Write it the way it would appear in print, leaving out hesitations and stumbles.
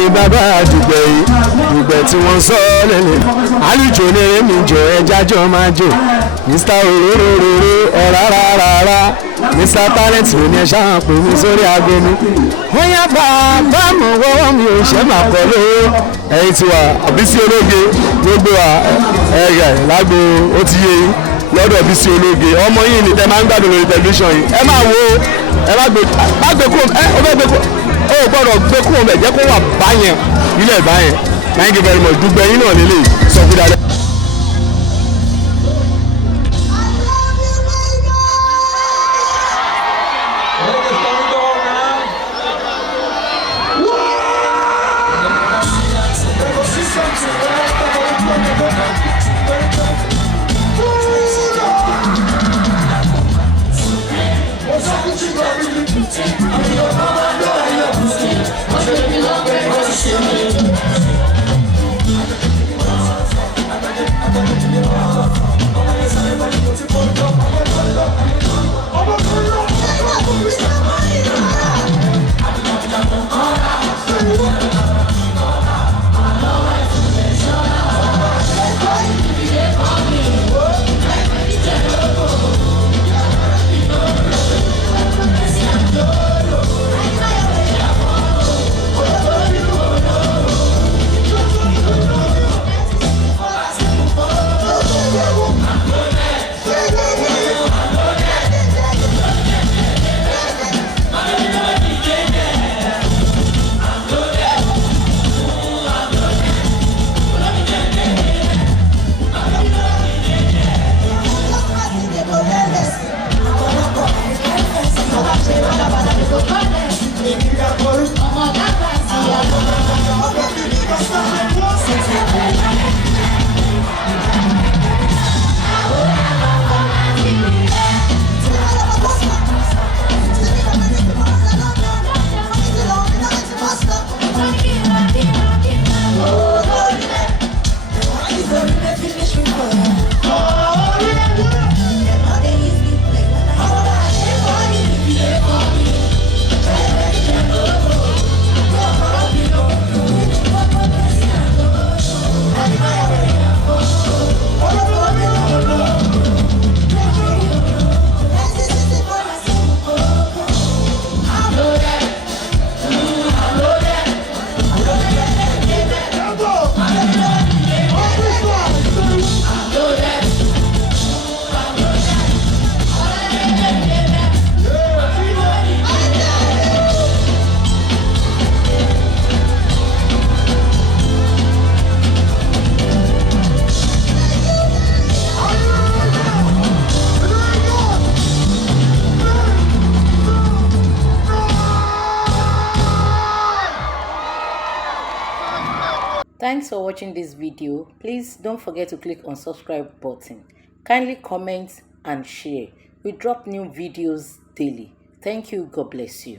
ni bàbá dùgbẹ̀ yìí dùgbẹ̀ tí wọ́n sọ lẹ́lẹ̀ àlùjò ní èmi jọ ẹja jọ máa jò Mr. Òróróróró ọ̀rárárárá Mr. Talent ló ní ẹ ṣáà pè mí sórí aago mi wọ́n yá bàbá mọ̀ wọ́wọ́ mi ò ṣe máa kọ́ lówó ẹ̀yin Tiwa Bisi Ologe gbogbo ẹ̀rẹ̀ lágbo ó ti yé yín lọ́dọ̀ Bisi Ologe ọmọ yìí ni tẹ máa ń gbádùn lórí tẹlifíṣàn yìí ẹ máa wo ẹ má gbé kúrò ẹ ó fẹ́ gbé kúrò ó gbọ́dọ̀ gbé kúrò bẹ̀ jẹ́ kó wà báyẹn ilẹ̀ báyẹn thank you very much dùgbẹ́ yín náà lélẹ̀ sọ fún dáadáa. Thanks for watching this video. Please don't forget to click on subscribe button. Kindly comment and share. We drop new videos daily. Thank you. God bless you.